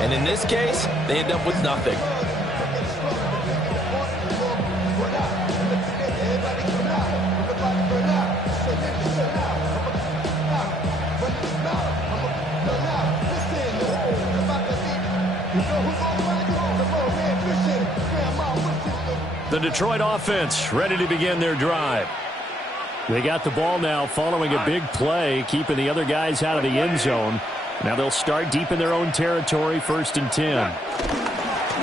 And in this case, they end up with nothing. The Detroit offense ready to begin their drive. They got the ball now following a big play, keeping the other guys out of the end zone. Now they'll start deep in their own territory, 1st and 10.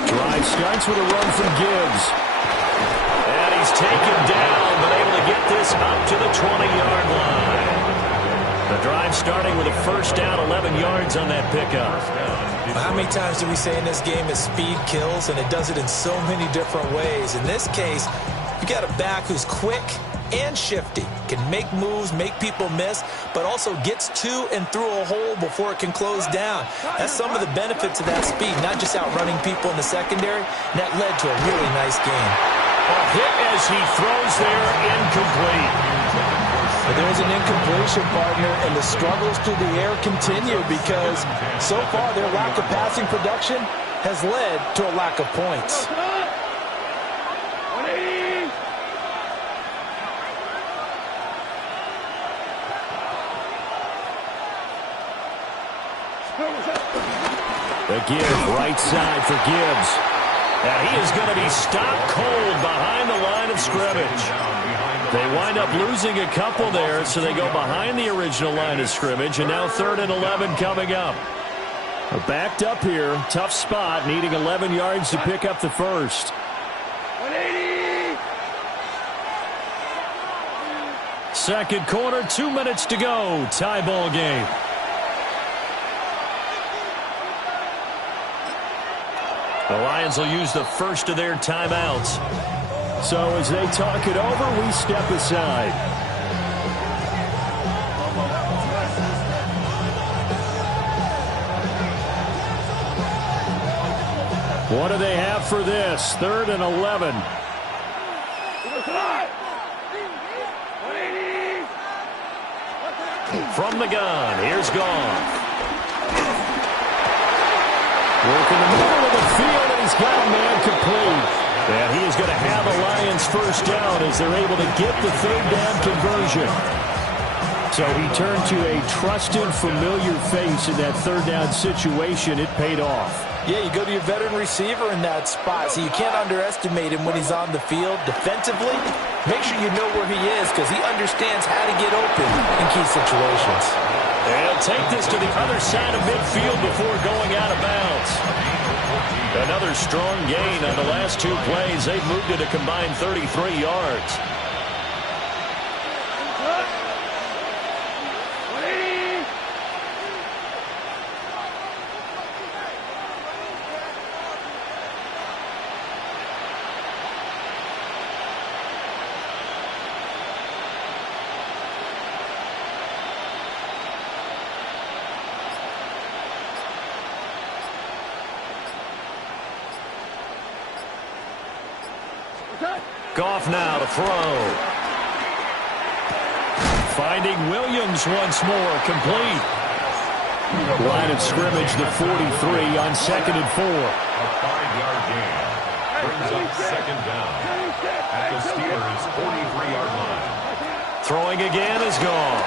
Drive starts with a run from Gibbs. And he's taken down, but able to get this up to the 20-yard line. The drive starting with a 1st down, 11 yards on that pickup. Well, how many times do we say in this game is speed kills, and it does it in so many different ways. In this case, you got a back who's quick and shifty, can make moves, make people miss, but also gets to and through a hole before it can close down. That's some of the benefits of that speed, not just outrunning people in the secondary, and that led to a really nice game. A hit as he throws there, incomplete. But there's an incompletion, partner, and the struggles through the air continue because so far their lack of passing production has led to a lack of points. The give, right side for Gibbs. And he is going to be stopped cold behind the line of scrimmage. They wind up losing a couple there, so they go behind the original line of scrimmage, and now 3rd and 11 coming up. They're backed up here, tough spot, needing 11 yards to pick up the first. 180. Second quarter, 2 minutes to go, tie ball game. The Lions will use the first of their timeouts. So as they talk it over, we step aside. What do they have for this? 3rd and 11. From the gun, here's Goff. Working the middle of the field, and he's got a man complete. And he is going to have a Lions first down as they're able to get the 3rd down conversion. So he turned to a trusted, familiar face in that 3rd down situation. It paid off. Yeah, you go to your veteran receiver in that spot, so you can't underestimate him when he's on the field. Defensively, make sure you know where he is because he understands how to get open in key situations. And he'll take this to the other side of midfield before going out of bounds. Another strong gain on the last 2 plays. They've moved it a combined 33 yards. Goff now to throw. Finding Williams once more, complete. Line of scrimmage, the 43 on 2nd and 4. A 5-yard gain brings up 2nd down at the Steelers' 43-yard line. Throwing again is Goff.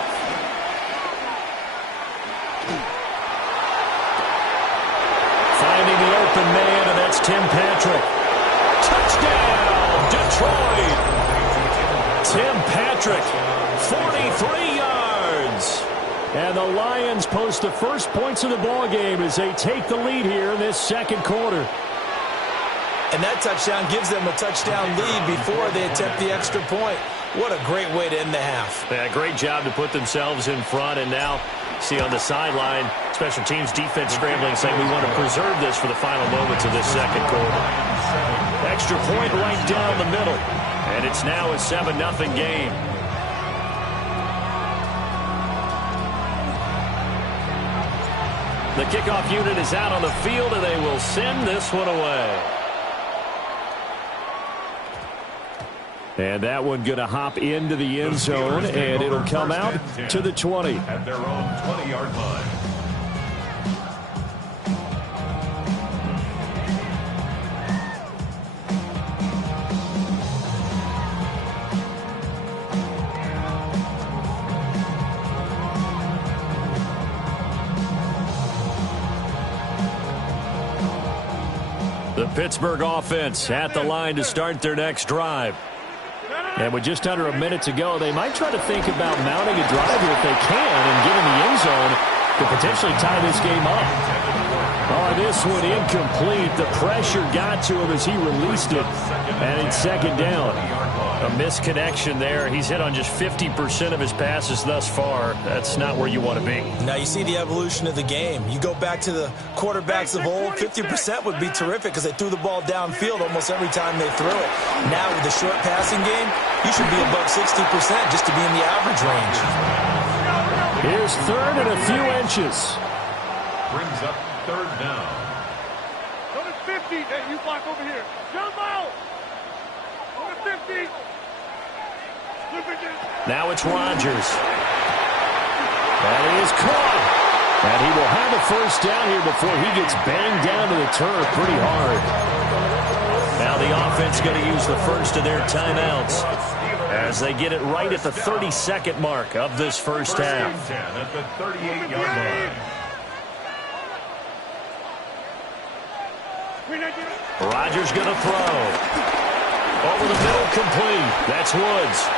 Finding the open man, and that's Tim Patrick. Touchdown, Detroit. Tim Patrick, 43 yards. And the Lions post the first points of the ball game as they take the lead here in this 2nd quarter. And that touchdown gives them a touchdown lead before they attempt the extra point. What a great way to end the half. Yeah, great job to put themselves in front. And now, see on the sideline, special teams defense scrambling, saying we want to preserve this for the final moments of this 2nd quarter. Extra point right down the middle. And it's now a 7-0 game. The kickoff unit is out on the field, and they will send this one away. And that one going to hop into the end zone, and it'll come out to the 20. At their own 20-yard line. The Pittsburgh offense at the line to start their next drive. And with just under a minute to go, they might try to think about mounting a drive here if they can and get in the end zone to potentially tie this game up. Oh, this one incomplete. The pressure got to him as he released it. And it's second down. A misconnection there. He's hit on just 50% of his passes thus far. That's not where you want to be. Now you see the evolution of the game. You go back to the quarterbacks of old, 50% would be terrific because they threw the ball downfield almost every time they threw it. Now with the short passing game, you should be above 60% just to be in the average range. Here's third and a few inches. Brings up third down. Go to 50. Hey, you block over here. Jump out. Go to 50. Now it's Rodgers. And he is caught. And he will have a first down here before he gets banged down to the turf pretty hard. Now the offense going to use the first of their timeouts as they get it right at the 32nd mark of this first half. At the 38-yard line. Rodgers going to throw. Over the middle, complete. That's Woods.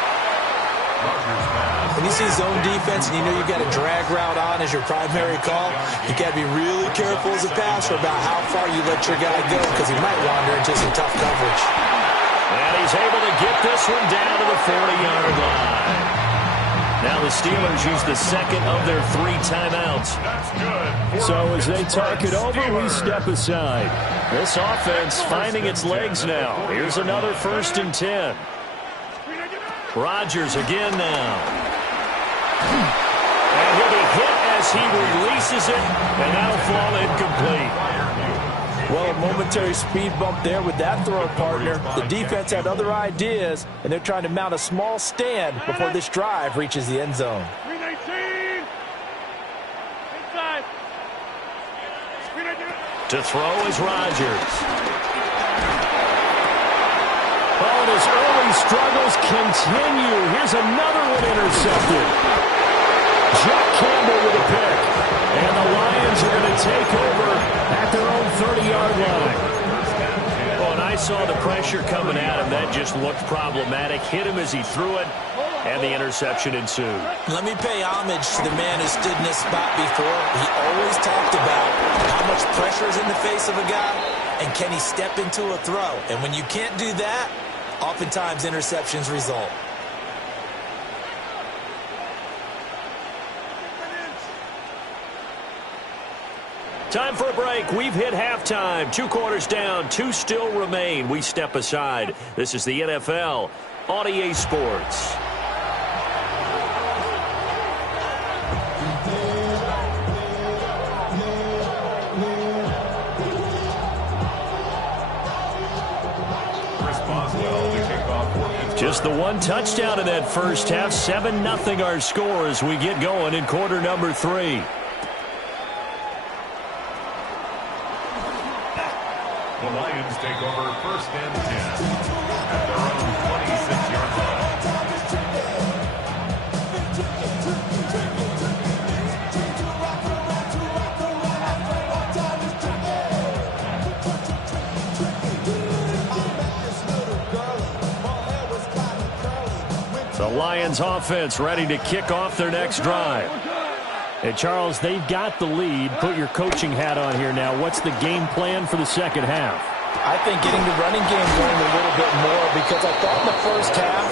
When you see zone defense and you know you've got a drag route on as your primary call, you got to be really careful as a passer about how far you let your guy go because he might wander into some tough coverage. And he's able to get this one down to the 40-yard line. Now the Steelers use the second of their 3 timeouts. So as they talk it over, we step aside. This offense finding its legs now. Here's another 1st and 10. Rodgers again now. And he'll be hit as he releases it, and that'll fall incomplete. Well, a momentary speed bump there with that throw, partner. The defense had other ideas, and they're trying to mount a small stand before this drive reaches the end zone. 319. Inside. To throw is Rodgers. Oh, and his early struggles continue. Here's another one intercepted. Jack Campbell with a pick. And the Lions are going to take over at their own 30-yard line. Well, and I saw the pressure coming at him. That just looked problematic. Hit him as he threw it, and the interception ensued. Let me pay homage to the man who stood in this spot before. He always talked about how much pressure is in the face of a guy, and can he step into a throw. And when you can't do that, oftentimes interceptions result. Time for a break. We've hit halftime. 2 quarters down. 2 still remain. We step aside. This is the NFL on EA Sports. Just the 1 touchdown in that first half. 7-0 our score as we get going in quarter number 3. The Lions take over 1st and 10 at their own 26-yard line. The Lions offense ready to kick off their next drive. Hey, Charles, they've got the lead. Put your coaching hat on here now. What's the game plan for the second half? I think getting the running game going a little bit more because I thought in the first half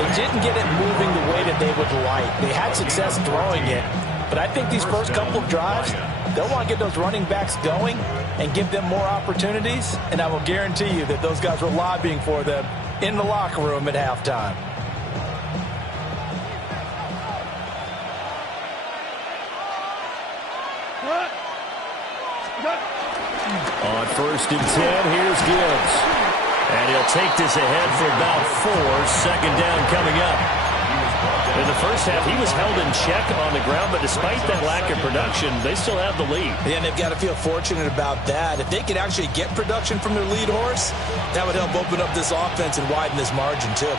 they didn't get it moving the way that they would like. They had success throwing it, but I think these first couple of drives, they'll want to get those running backs going and give them more opportunities, and I will guarantee you that those guys were lobbying for them in the locker room at halftime. On 1st and 10, here's Gibbs. And he'll take this ahead for about 4. Second down coming up. In the first half, he was held in check on the ground, but despite that lack of production, they still have the lead. Yeah, and they've got to feel fortunate about that. If they could actually get production from their lead horse, that would help open up this offense and widen this margin, too.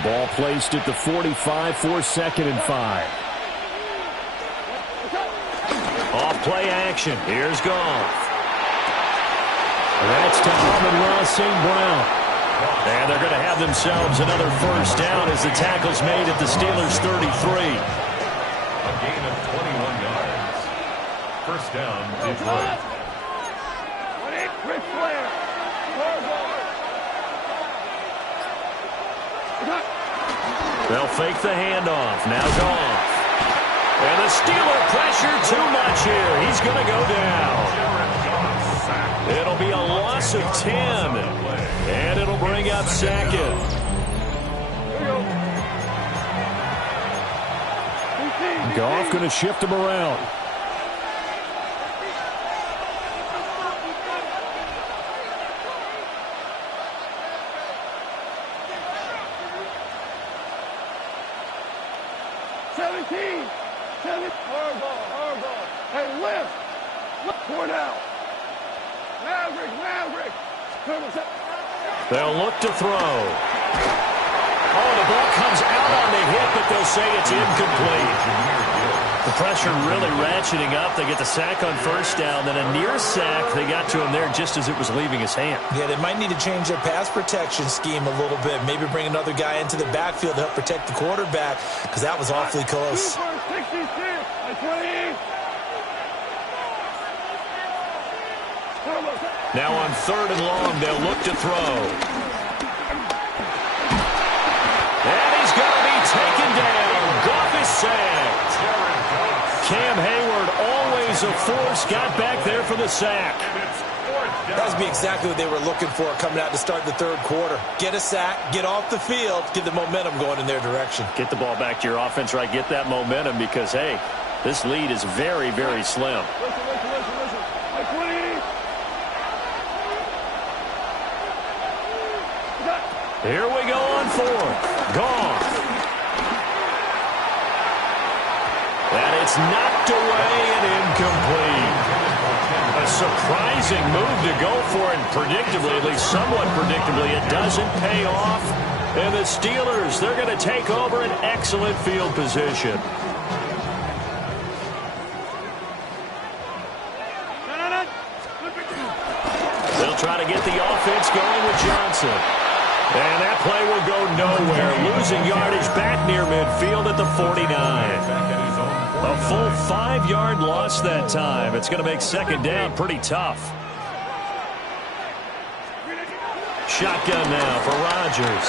Ball placed at the 45 for 2nd and 5. Off play action. Here's Goff. That's to Amon-Ra St. Brown. And they're going to have themselves another first down as the tackle's made at the Steelers' 33. A gain of 21 yards. First down, Detroit. Ric Flair. They'll fake the handoff. Now Goff. And the Steeler pressure too much here. He's going to go down. It'll be a loss of 10. And it'll bring up second. Goff going to shift him around. Hey, lift. Pour down. Maverick. They'll look to throw. Oh, the ball comes out on the hit, but they'll say it's incomplete. The pressure really ratcheting up. They get the sack on first down, then a near sack. They got to him there just as it was leaving his hand. Yeah, they might need to change their pass protection scheme a little bit. Maybe bring another guy into the backfield to help protect the quarterback, because that was awfully close. Now on 3rd and long, they'll look to throw. And he's going to be taken down. Goff is sacked. Cam Hayward, always a force, got back there for the sack. That would be exactly what they were looking for coming out to start the third quarter. Get a sack, get off the field, get the momentum going in their direction. Get the ball back to your offense, right? Get that momentum because, hey, this lead is very, very slim. Here we go on 4th. Goff. And it's knocked away and incomplete. A surprising move to go for it. Predictably, at least somewhat predictably, it doesn't pay off. And the Steelers, they're going to take over an excellent field position. They'll try to get the offense going with Johnson. And that play will go nowhere. Losing yardage back near midfield at the 49. A full 5-yard loss that time. It's going to make second down pretty tough. Shotgun now for Rodgers.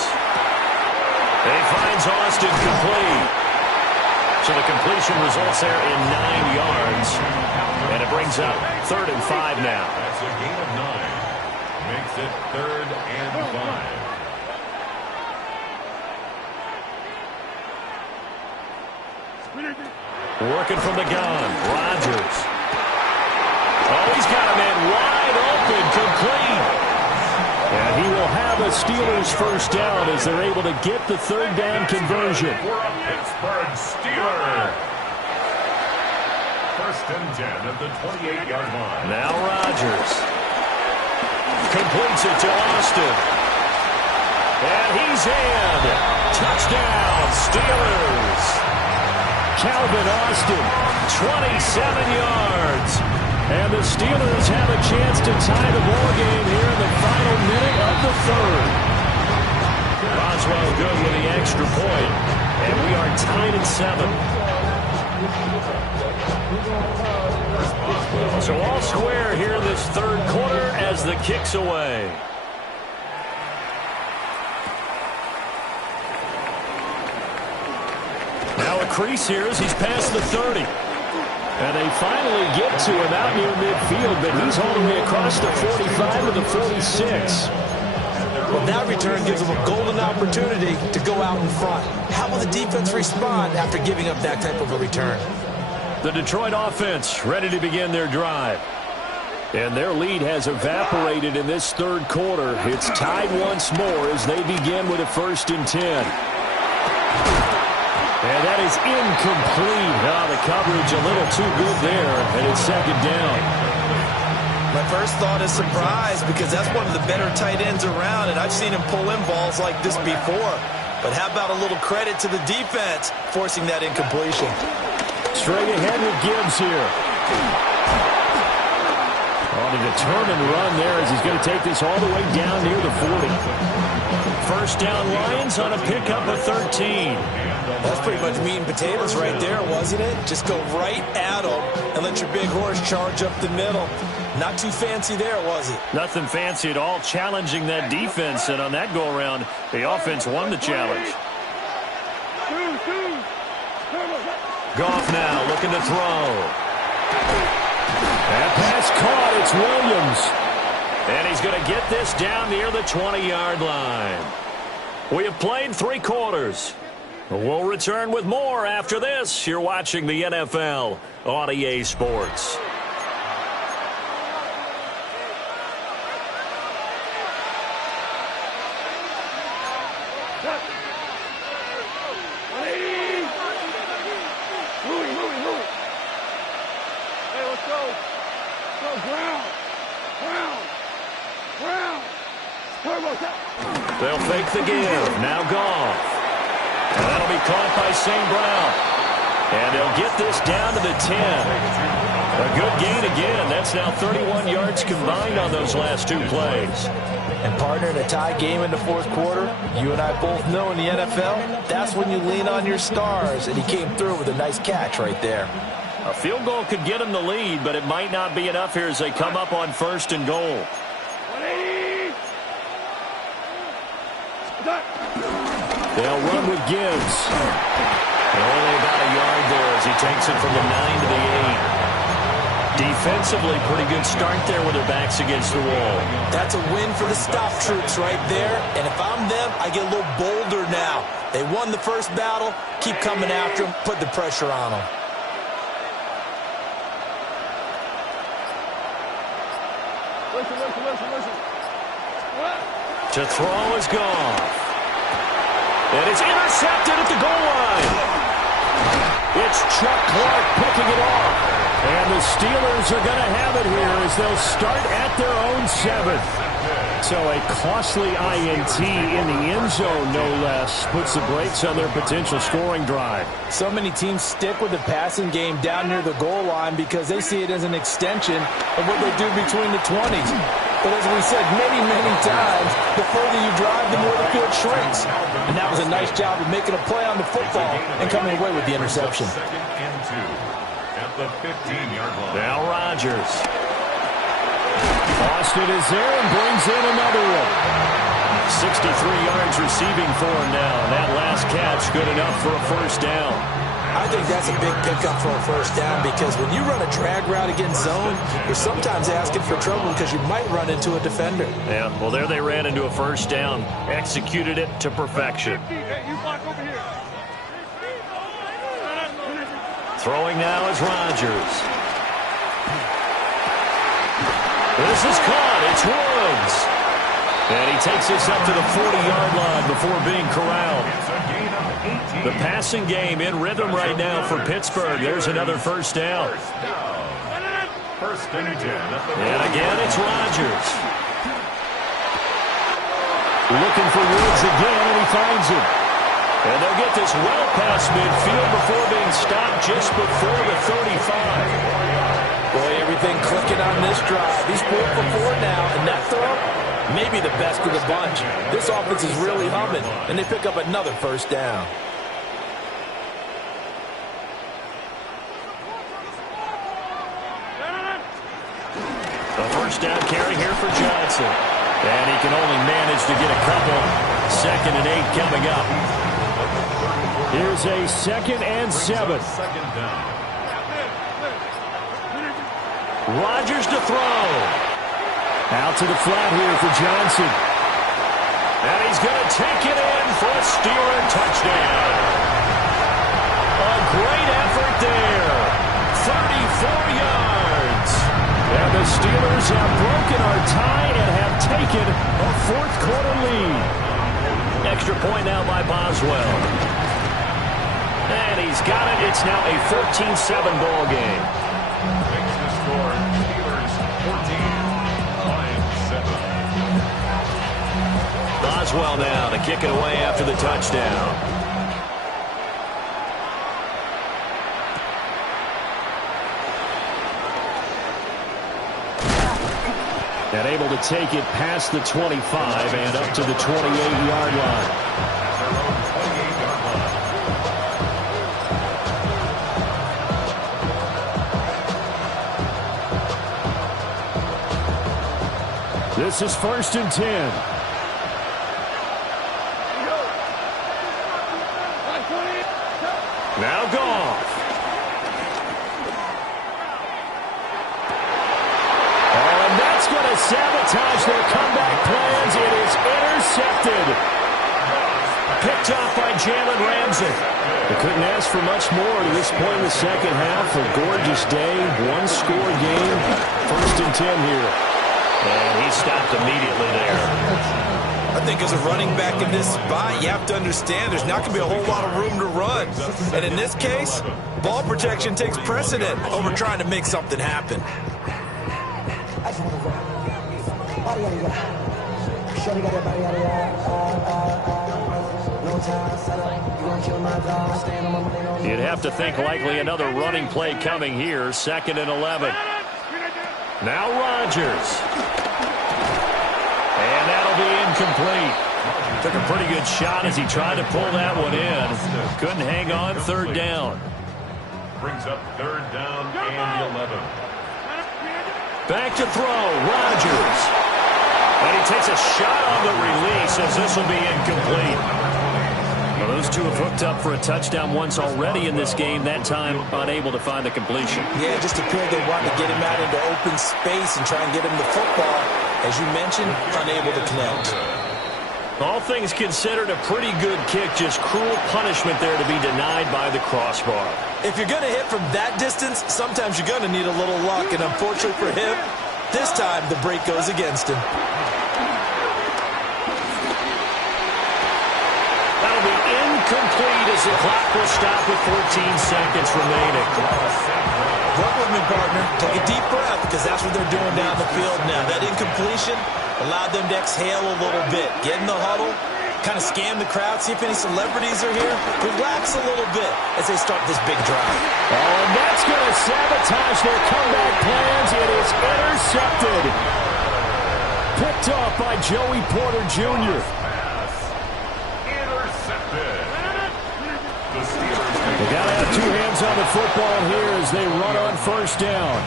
He finds Austin complete. So the completion results there in 9 yards. And it brings up 3rd and 5 now. That's a gain of 9. Makes it 3rd and 5. Working from the gun, Rodgers. Oh, he's got a man wide open, complete. And he will have a Steelers first down as they're able to get the 3rd down conversion. For a Pittsburgh Steeler. 1st and 10 at the 28-yard line. Now Rodgers completes it to Austin. And he's in. Touchdown, Steelers. Calvin Austin, 27 yards. And the Steelers have a chance to tie the ball game here in the final minute of the 3rd. Boswell good with the extra point. And we are tied at 7. So all square here in this 3rd quarter as the kick's away. Now a crease here as he's past the 30. And they finally get to him out near midfield, but he's all the way across the 45 to the 46. Well, that return gives them a golden opportunity to go out in front. How will the defense respond after giving up that type of a return? The Detroit offense ready to begin their drive. And their lead has evaporated in this 3rd quarter. It's tied once more as they begin with a 1st and 10. And that is incomplete. Oh, the coverage a little too good there, and it's 2nd down. My first thought is surprise because that's one of the better tight ends around, and I've seen him pull in balls like this before. But how about a little credit to the defense forcing that incompletion? Straight ahead with Gibbs here. On a determined run there as he's going to take this all the way down near the 40. First down Lions on a pickup of 13. That's pretty much meat and potatoes right there, wasn't it? Just go right at them and let your big horse charge up the middle. Not too fancy there, was it? Nothing fancy at all, challenging that defense, and on that go-around, the offense won the challenge. Goff now looking to throw. That pass caught. It's Williams. And he's going to get this down near the 20-yard line. We have played 3 quarters. We'll return with more after this. You're watching the NFL on EA Sports. They'll fake the give. Now Goff. And that'll be caught by St. Brown. And they'll get this down to the 10. A good gain again. That's now 31 yards combined on those last 2 plays. And partner, in a tie game in the 4th quarter, you and I both know in the NFL, that's when you lean on your stars. And he came through with a nice catch right there. A field goal could get him the lead, but it might not be enough here as they come up on 1st and goal. They'll run with Gibbs. Only about a yard there as he takes it from the 9 to the 8. Defensively, pretty good start there with their backs against the wall. That's a win for the stop troops right there. And if I'm them, I get a little bolder now. They won the first battle. Keep coming after them. Put the pressure on them. Listen. To throw is Goff. And it's intercepted at the goal line. It's Chuck Clark picking it off. And the Steelers are going to have it here as they'll start at their own 7th. So a costly INT in the end zone, no less, puts the brakes on their potential scoring drive. So many teams stick with the passing game down near the goal line because they see it as an extension of what they do between the 20s. But as we said many times, the further you drive, the more the field shrinks. And that was a nice job of making a play on the football and coming away with the interception. 2nd and 2 at the 15-yard line. Now Rodgers. Austin is there and brings in another one. 63 yards receiving for him now. That last catch good enough for a first down. I think that's a big pickup for a first down because when you run a drag route against zone, you're sometimes asking for trouble because you might run into a defender. Yeah, well, there they ran into a first down. Executed it to perfection. Throwing now is Rodgers. This is caught. It's Woods. And he takes this up to the 40-yard line before being corralled. The passing game in rhythm right now for Pittsburgh. There's another first down. First and 10. And again, it's Rodgers. Looking for Woods again, and he finds him. And they'll get this well past midfield before being stopped just before the 35. Boy, everything clicking on this drive. He's 4 for 4 now, and that throw, maybe the best of the bunch. This offense is really humming, and they pick up another first down. A first down carry here for Johnson. And he can only manage to get a couple. 2nd and 8 coming up. Here's a 2nd and 7. Second down. Rodgers to throw. Out to the flat here for Johnson. And he's going to take it in for a Steeler touchdown. A great effort there. 34 yards. And the Steelers have broken our tie and have taken a 4th quarter lead. Extra point now by Boswell. And he's got it. It's now a 14-7 ball game. Makes the score Steelers 14, Lions 7. Boswell now to kick it away after the touchdown. And able to take it past the 25 and up to the 28-yard line. This is 1st and 10. Now Goff. Oh, and that's going to sabotage their comeback plans. It is intercepted. Picked off by Jalen Ramsey. They couldn't ask for much more to this point in the second half. A gorgeous day, one-score game. 1st and 10 here. And he stopped immediately there. I think as a running back in this spot, you have to understand there's not going to be a whole lot of room to run. And in this case, ball protection takes precedent over trying to make something happen. You'd have to think likely another running play coming here. 2nd and 11. Now Rodgers. And that'll be incomplete. Took a pretty good shot as he tried to pull that one in. Couldn't hang on. 3rd down. Brings up 3rd down and 11. Back to throw. Rodgers. And he takes a shot on the release as this will be incomplete. Well, those two have hooked up for a touchdown once already in this game. That time unable to find the completion. Yeah, it just appeared they wanted to get him out into open space and try and get him the football. As you mentioned, unable to connect. All things considered, a pretty good kick. Just cruel punishment there to be denied by the crossbar. If you're going to hit from that distance, sometimes you're going to need a little luck. And unfortunately for him, this time the break goes against him. That'll be incomplete as the clock will stop with 14 seconds remaining. Work with me, partner. Take a deep breath, because that's what they're doing down the field now. That incompletion allowed them to exhale a little bit. Get in the huddle, kind of scan the crowd, see if any celebrities are here. Relax a little bit as they start this big drive. Oh, and that's going to sabotage their comeback plans. It is intercepted. Picked off by Joey Porter Jr. They got to have two hands on the football here as they run on 1st down.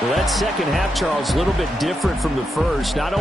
Well, that second half, Charles, a little bit different from the first. Not only